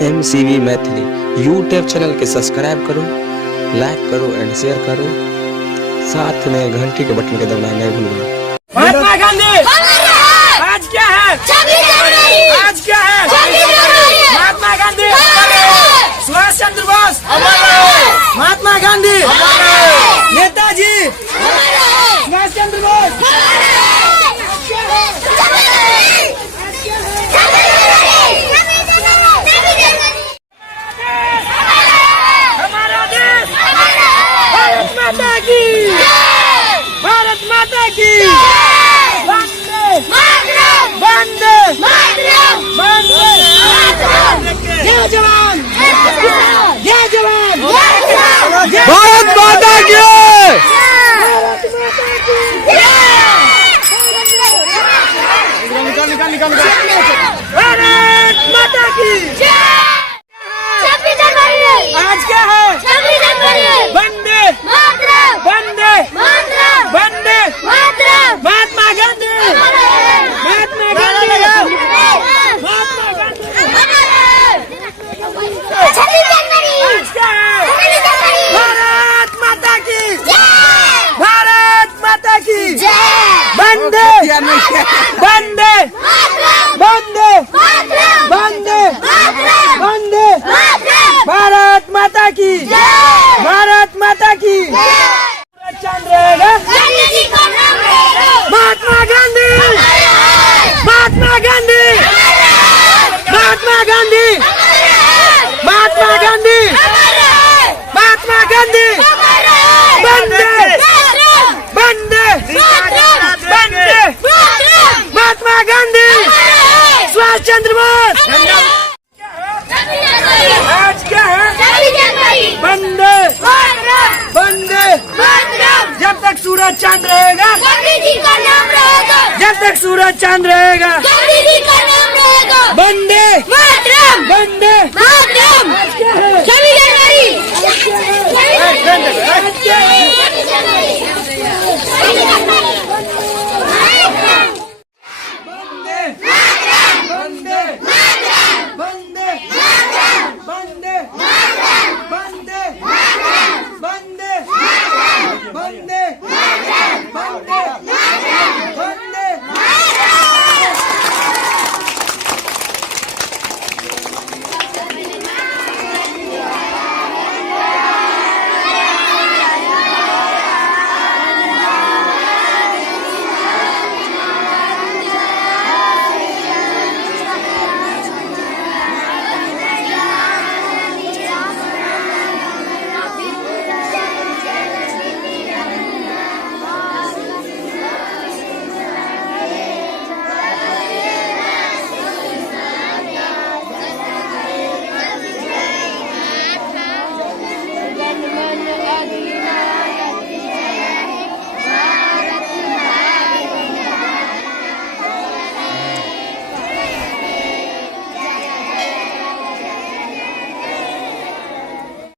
MCV Maithili YouTube channel के subscribe करो, like करो एंड शेयर करो, साथ में घंटी के बटन के दबाना नहीं भूलना। महात्मा गांधी आज क्या है? आज क्या है? महात्मा गांधी, सुभाष चंद्र बोस, महात्मा गांधी, नेताजी सुभाष चंद्र बोस। हमारा देश भारत माता की, भारत माता की वंदे वंदे वंदे। जय जवान, जय जवान, भारत माता की, भारत माता की। आज क्या है? वंदे वंदे वंदे महात्मा गांधी, महात्मा गांधी, महात्मा गांधी। आज क्या है? भारत माता की, भारत माता की वंदे वंदे वंदे वंदे वंदे। भारत माता की, भारत माता की। महात्मा गांधी, महात्मा गांधी, महात्मा गांधी, महात्मा गांधी, महात्मा गांधी वंदे वंदे वंदे। महात्मा गांधी, सुभाष चंद्र बोस। आज क्या है? वंदे वंदे। जब तक सूरज चांद रहेगा, जब तक सूरज चांद रहेगा, वंदे